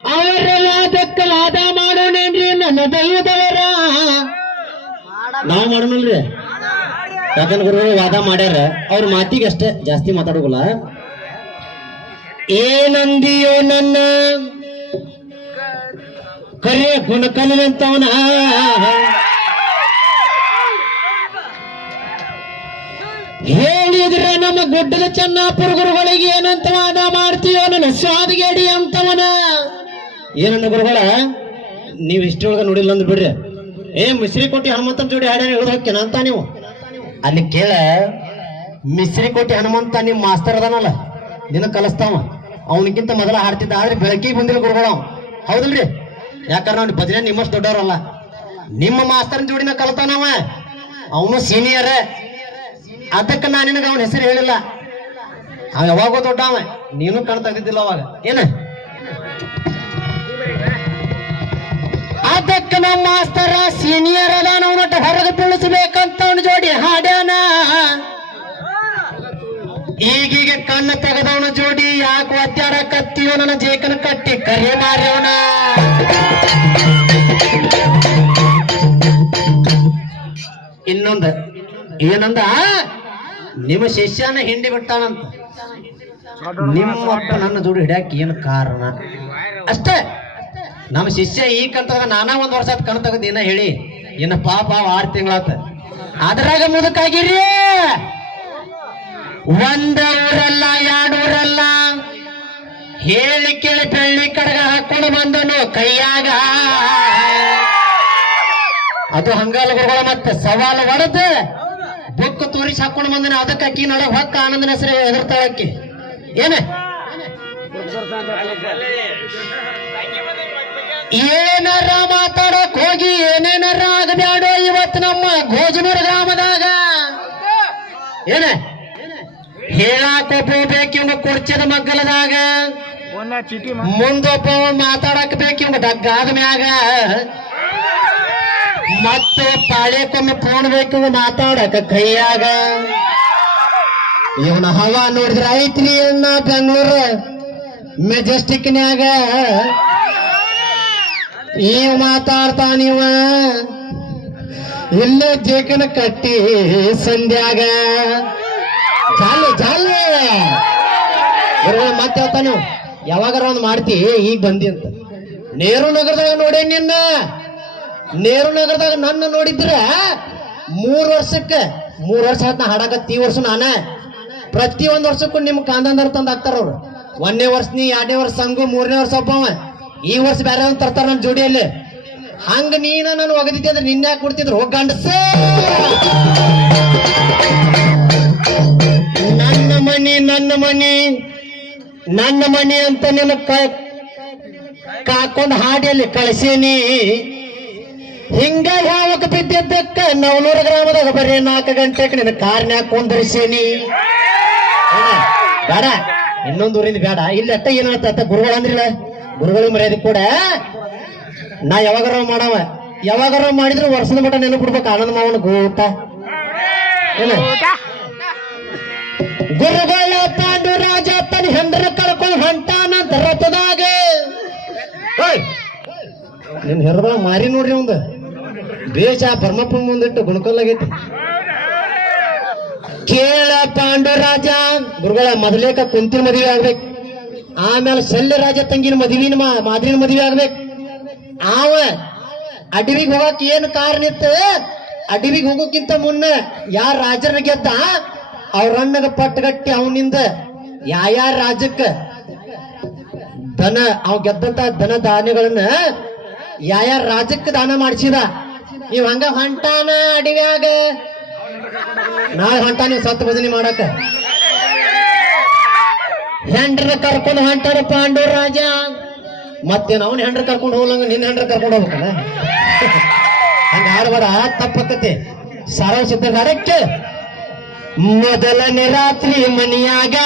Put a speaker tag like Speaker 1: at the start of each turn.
Speaker 1: ಅವರ ವಾದಕ್ಕ ವಾದ ಮಾಡೋಣೇನ್ರಿ? ನನ್ನ ದೈವದವರ. ನಾವು ಮಾಡೋಣಲ್ರಿ. ಯಾಕಂದ್ರೆ ಗುರುಗಳು, ವಾದ ಮಾಡ್ಯಾರ. ಅವ್ರ ಮಾತಿಗೆ ಅಷ್ಟೇ ಜಾಸ್ತಿ ಮಾತಾಡೋಗಲ್ಲ ಏನಂದಿಯೋ ನನ್ನ ಕರೆ ಗುಣಕಲಿನಂತವನ ಹೇಳಿದ್ರೆ ನಮ್ಮ ಗುಡ್ಡದ ಚೆನ್ನಾಪುರ ಗುರುಗಳಿಗೆ ಏನಂದ ಗುರುಗಳ? ನೀವು ಇಷ್ಟೊಳಗ ನೋಡಿಲ್ಲ ಅಂದ್ ಬಿಡ್ರಿ. ಏ, ಮಿಸ್ರಿ ಕೋಟಿ ಹನುಮಂತನ ಜೋಡಿ ಹಾಡ್ಯಾನ ಹೇಳೋದು ಹೋಗ್ಯಾನ ಅಂತ ನೀವು? ಅಲ್ಲಿ ಕೇಳ, ಮಿಸ್ರಿ ಕೋಟಿ ಹನುಮಂತ ನಿಮ್ ಮಾಸ್ತರ್ ಅದಾನಲ್ಲ, ನಿನ್ನ ಕಲಿಸ್ತಾವ. ಅವನಿಗಿಂತ ಮೊದಲ ಹಾಡ್ತಿದ್ದ, ಆದ್ರೆ ಬೆಳಕಿಗೆ ಬಂದಿಲ್ಲ ಗುರುಗಳ. ಹೌದಲ್ರಿ? ಯಾಕಂದ್ರೆ ಅವ್ನ ಭಜನೆ ನಿಮ್ಮಷ್ಟು ದೊಡ್ಡವರಲ್ಲ. ನಿಮ್ಮ ಮಾಸ್ತರ್ನ ಜೋಡಿನ ಕಲಿತಾನವ ಅವನು ಸೀನಿಯರ್. ಅದಕ್ಕೆ ನಾನು ನಿನಗೆ ಅವನ ಹೆಸರು ಹೇಳಿಲ್ಲ. ಅವ ಯಾವಾಗೋ ದೊಡ್ಡ ಅವ. ನೀನು ಕಣ್ ತೆಗ್ದಿದ್ದಿಲ್ಲ ಅವಾಗ. ಏನ? ಅದಕ್ಕೆ ನಮ್ಮ ಮಾಸ್ತರ ಸೀನಿಯರ್ ಅದ ಅವನೊಟ್ಟ ಹೊರಗೆ ಬೀಳಿಸ್ಬೇಕಂತ ಅವನ ಜೋಡಿ ಹಾಡ್ಯಾನ. ಈಗೀಗ ಕಣ್ಣು ತೆಗೆದವನ ಜೋಡಿ, ಯಾಕೆ ಅತ್ಯಾರ ಕತ್ತಿಯೋ, ನನ್ನ ಜೇಕನ ಕಟ್ಟಿ ಕರೆ ಮಾರ್ಯವನ. ಇನ್ನೊಂದ, ಏನಂದ? ನಿಮ್ಮ ಶಿಷ್ಯನ ಹಿಂಡಿ ಬಿಟ್ಟಾನಂತ. ನಿಮ್ಮಪ್ಪ ನನ್ನ ಜೋಡಿ ಹಿಡ್ಯಾಕ ಏನು ಕಾರಣ? ಅಷ್ಟೇ. ನಮ್ಮ ಶಿಷ್ಯ ಈ ಕಂತದಾಗ ನಾನಾ ಒಂದ್ ವರ್ಷ ಕಣ್ ತಗದ್ ಹೇಳಿ ಇನ್ನ ಪಾಪ ಆರು ತಿಂಗಳಾತ. ಅದ್ರಾಗ ಮುದುಕಾಗಿರಿ. ಒಂದ ಊರಲ್ಲ ಎರಡು ಊರಲ್ಲ ಹೇಳಿ ಕೇಳಿ ಬೆಳ್ಳಿ ಕಡಗ ಹಾಕೊಂಡು ಬಂದನು, ಕೈಯಾಗ. ಅದು ಹಂಗಾಲ ಗುರುಗಳ, ಮತ್ತೆ ಸವಾಲು ಹೊಡೆದ ಬುಕ್ ತೋರಿಸಿ ಹಾಕೊಂಡು ಬಂದನ, ಅದಕ್ಕೆ ಅಕ್ಕಿ ನೋಡ ಹೊಕ್ಕ ಆನಂದನ ಹೆಸರು ಎದುರ್ತಾಳಕ್ಕಿ ಏನ? ಏನಾರ ಮಾತಾಡಕ್ ಹೋಗಿ ಏನೇನಾರ ಆಗಬ್ಯಾಡೋ ಇವತ್ತು ನಮ್ಮ ಗೋಜನೂರ್ ಗ್ರಾಮದಾಗ. ಏನ? ಹೇಳಾಕ ಒಬ್ಬ ಇವ್ನ ಕುರ್ಚದ ಮಗ್ಗಲದಾಗ. ಮುಂದೊಬ್ಬ ಮಾತಾಡಕ್ ಬೇಕು ಇವ್ನ ಡಗ್ಗಾದ ಮ್ಯಾಗ. ಮತ್ತೆ ಪಾಳ್ಯಕ್ಕೊಮ್ಮೆ ಫೋನ್ ಬೇಕು ಮಾತಾಡಕ ಕೈಯಾಗ. ಇವನ ಹವಾ ನೋಡಿದ್ರೆ ಐತ್ರಿ ಅಣ್ಣ ಬೆಂಗಳೂರು. ಮೆಜೆಸ್ಟಿಕ್ನ್ಯಾಗ ಈವ್ ಮಾತಾಡ್ತಾನಿವ ಇಲ್ಲೇ ಜೇಕನ ಕಟ್ಟಿ ಸಂಧ್ಯಾಗ ಜಾಲು ಜಾಲೆ ಮತ್ತೆ ಹೇಳ್ತಾನು. ಯಾವಾಗಾರ ಒಂದು ಮಾಡ್ತಿ, ಈಗ ಬಂದಿ ಅಂತ. ನೇರು ನಗರದಾಗ ನೋಡೇ ನಿನ್ನ. ನೇರು ನಗರದಾಗ ನನ್ನ ನೋಡಿದ್ರ ಮೂರು ವರ್ಷಕ್ಕೆ, ಮೂರು ವರ್ಷ ಆಯ್ತು ನಾ ಹಾಡಾಕ ಈ ವರ್ಷ ನಾನ. ಪ್ರತಿ ಒಂದು ವರ್ಷಕ್ಕೂ ನಿಮ್ ಕಾಂದಂದರ್ ತಂದು ಹಾಕ್ತಾರ ಅವ್ರು. ಒಂದನೇ ವರ್ಷ ನೀ, ಎರಡನೇ ವರ್ಷ ಸಂಗು ಮೂರನೇ ವರ್ಷ ಒಬ್ಬವ. ಈ ವರ್ಷ ಬೇರೆ ಒಂದ್ ತರ್ತಾರ ನನ್ನ ಜೋಡಿಯಲ್ಲಿ. ಹಂಗ ನೀನ ನಾನು ಒಗದಿದ್ದೆ ಅಂದ್ರೆ ನಿನ್ನೆ ಯಾಕೆ ಕೊಡ್ತಿದ್ರು? ಹೋಗ್ ನನ್ನ ಮನಿ ನನ್ನ ಮನಿ ನನ್ನ ಮನಿ ಅಂತ ನಿನ್ನ ಕಾಕೊಂಡ್ ಹಾಡಿಯಲ್ಲಿ ಕಳಿಸೀನಿ. ಹಿಂಗ ಯಾವಾಗ ಬಿದ್ದಿದ್ದಕ್ಕ ನವನೂರು ಗ್ರಾಮದಾಗ ಬರೀ ನಾಲ್ಕು ಗಂಟೆಗೆ ನಿನ್ನ ಕಾರ್ನ್ಯಾಗ ಕುಂದರ್ಸೀನಿ? ಬೇಡ ಇನ್ನೊಂದು ಊರಿಂದ ಬೇಡ. ಇಲ್ಲಿ, ಅಟ್ಟ ಏನ್ ಅತ್ತ ಗುರುಗಳು ಗುರುಗಳಿಗೆ ಮರ್ಯಾದೆ ಕೂಡ. ನಾ ಯಾವಾಗಾರ ಮಾಡವ. ಯಾವಾಗಾರ ಮಾಡಿದ್ರು ವರ್ಷದ ಮಟ್ಟ ನೆನಪು ಬಿಡ್ಬೇಕು ಆನಂದ ಮಾವನ ಗೋಟ ಗುರುಗಳ ಪಾಂಡು ರಾಜ ತನ್ನ ಹೆಂಡ್ರ ಕಳ್ಕೊಂಡು ಹೊಂಟಾನಂತ ರಥದಾಗ! ನಿನ್ ಹೆರದ ಮಾರಿ ನೋಡ್ರಿ ಒಂದು ಬೇಷ ಪರಮಪ್ಪ ಮುಂದಿಟ್ಟು ಗುಣಕೊಲ್ಲಾಗೈತಿ. ಕೇಳ ಪಾಂಡು ರಾಜ ಗುರುಗಳ ಮೊದಲೇಕ ಕುಂತಿ ಮದುವೆ ಆಗ್ಬೇಕು. ಆಮೇಲೆ ಶಲ್ಯ ರಾಜ ತಂಗಿನ ಮದುವಿನ ಮಾದ್ರಿನ ಮದುವೆ ಆಗ್ಬೇಕು. ಆವ ಅಡವಿಗೆ ಹೋಗಕ್ ಏನ್ ಕಾರಣ ಇತ್ತು? ಅಡವಿಗೆ ಹೋಗೋಕ್ಕಿಂತ ಮುನ್ನ ಯಾರ ರಾಜರ ಗೆದ್ದ? ಅವ್ರಣ್ಣಗ ಪಟ್ಟಗಟ್ಟಿ ಅವನಿಂದ. ಯಾರ್ಯಾರ ರಾಜಕ್ಕ ದನ ಅವ್ ಗೆದ್ದಂತ ದನ ಧಾನ್ಯಗಳನ್ನ ಯಾರ್ಯಾರ ರಾಜಕ್ಕ ದಾನ ಮಾಡಿಸಿದ? ನೀವ್ ಹಂಗ ಹೊಂಟಾನ ಅಡವ್ಯಾಗ? ನಾಳೆ ಹೊಂಟಾನ ಇವ್ ಸತ್ತು ಮಾಡಕ. ಹೆಂಡ್ರ ಕರ್ಕೊಂಡು ಹೊಂಟಾರ ಪಾಂಡು ರಾಜ. ಮತ್ತೇನು ಅವನ ಹೆಂಡ್ರ ಕರ್ಕೊಂಡು ಹೋಗ್ಲಂಗ ನಿನ್ನ ಹೆಂಡ್ರ ಕರ್ಕೊಂಡು ಹೋಗ್ಬೇಕಲ್ಲ? ಹಂಗ ಆಡ್ಬೇಡ ತಪ್ಪಕ್ಕತೆ ಸಾರ ಸಿದ್ಧ ಮೊದಲನೇ ರಾತ್ರಿ ಮನಿಯಾಗ